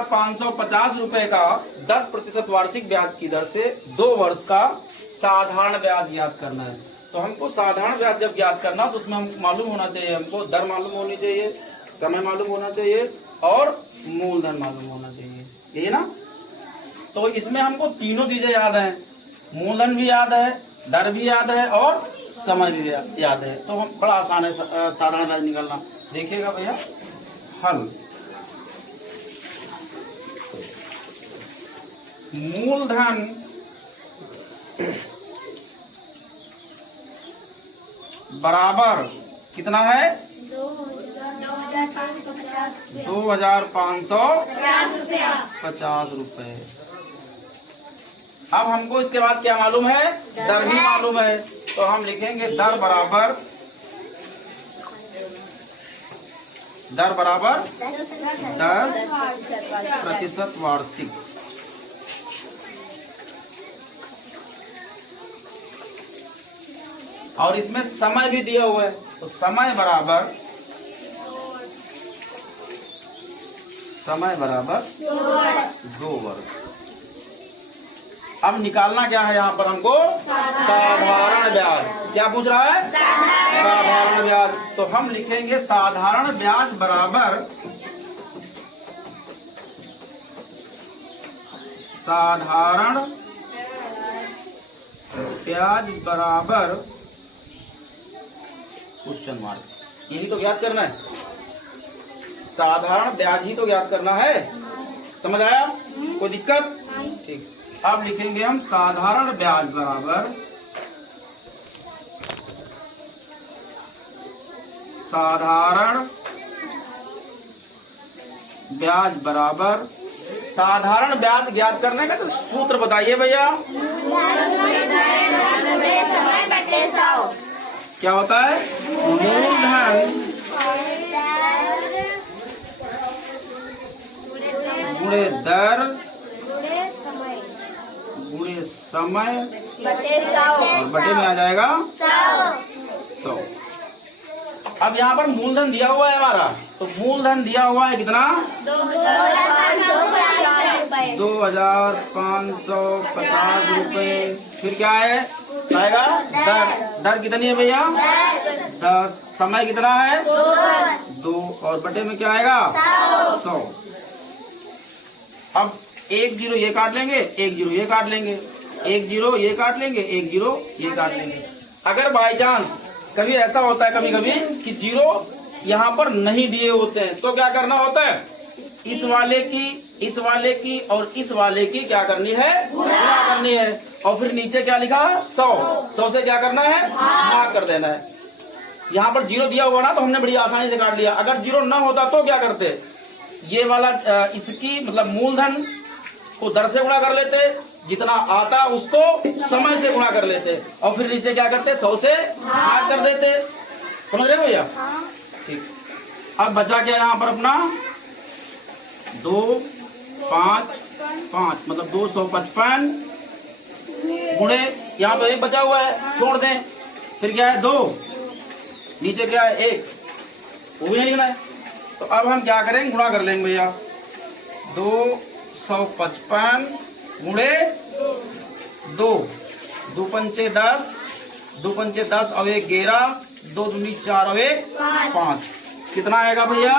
2,550 रुपए का 10% वार्षिक ब्याज की दर से 2 वर्ष का साधारण ब्याज ज्ञात करना है। तो हमको साधारण ब्याज जब ज्ञात करना तो उसमें हम मालूम होना चाहिए, हमको दर मालूम होनी चाहिए, समय मालूम होना चाहिए और मूलधन मालूम होना चाहिए, यही ना। तो इसमें हमको तीनों चीजें याद हैं, मूलधन भी याद है, दर भी याद है और समय भी याद है। तो हम बड़ा आसान है साधारण ब्याज निकालना। देखिएगा भैया, हल मूलधन बराबर कितना है 2,550 रुपए। अब हमको इसके बाद क्या मालूम है, दर भी मालूम है। तो हम लिखेंगे दर बराबर 10% वार्षिक। और इसमें समय भी दिया हुआ है, तो समय बराबर 2 वर्ष। अब निकालना क्या है यहाँ पर हमको, साधारण ब्याज। क्या पूछ रहा है, साधारण ब्याज। तो हम लिखेंगे साधारण ब्याज बराबर क्वेश्चन मार्क, यही तो ज्ञात करना है, साधारण ब्याज ही तो ज्ञात करना है। समझ आया, कोई दिक्कत? ठीक। अब लिखेंगे हम साधारण ब्याज बराबर साधारण ब्याज ज्ञात करने का तो सूत्र बताइए भैया। क्या होता है, मूलधन गुणे दर गुणे समय और बटे में आ जाएगा 100। अब यहाँ पर मूलधन दिया हुआ है हमारा, तो मूलधन दिया हुआ है कितना, 2,550 रुपए। फिर क्या है आएगा, दर कितनी है भैया, 10। समय कितना है, 2 और बटे में क्या आएगा 100। अब 1 0 ये काट लेंगे, 1 0 ये काट लेंगे, 1 0 ये काट लेंगे, 1 0 ये काट लेंगे। अगर बाई चांस कभी ऐसा होता है कभी कभी कि 0 यहाँ पर नहीं दिए होते हैं, तो क्या करना होता है, इस वाले की और इस वाले की क्या करनी है, गुणा करनी है। और फिर नीचे क्या लिखा है, 100 से क्या करना है, भाग कर देना है। यहाँ पर 0 दिया हुआ ना, तो हमने बड़ी आसानी से काट लिया। अगर 0 ना होता तो क्या करते, ये वाला इसकी मतलब मूलधन को दर से गुणा कर लेते, जितना आता उसको समय से गुणा कर लेते, और फिर नीचे क्या करते, 100 से भाग कर देते। समझ रहे भैया? ठीक। अब बचा क्या यहाँ पर अपना 2 5 5 मतलब 255 गुणे, यहाँ तो 1 बचा हुआ है, छोड़ दें। फिर क्या है 2, नीचे क्या है 1, वो भी नहीं लिखना है। तो अब हम क्या करेंगे, गुणा कर लेंगे भैया। 255 गुणे 2, 2 पंचे 10, 2 पंचे 10 और 1 11, 2 दूनी 4 और 1 5। कितना आएगा भैया,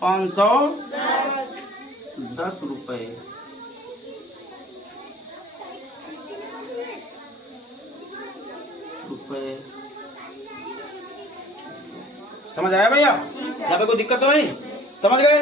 510 रुपए। समझ आया भैया? यहाँ पे कोई दिक्कत तो नहीं, समझ गए?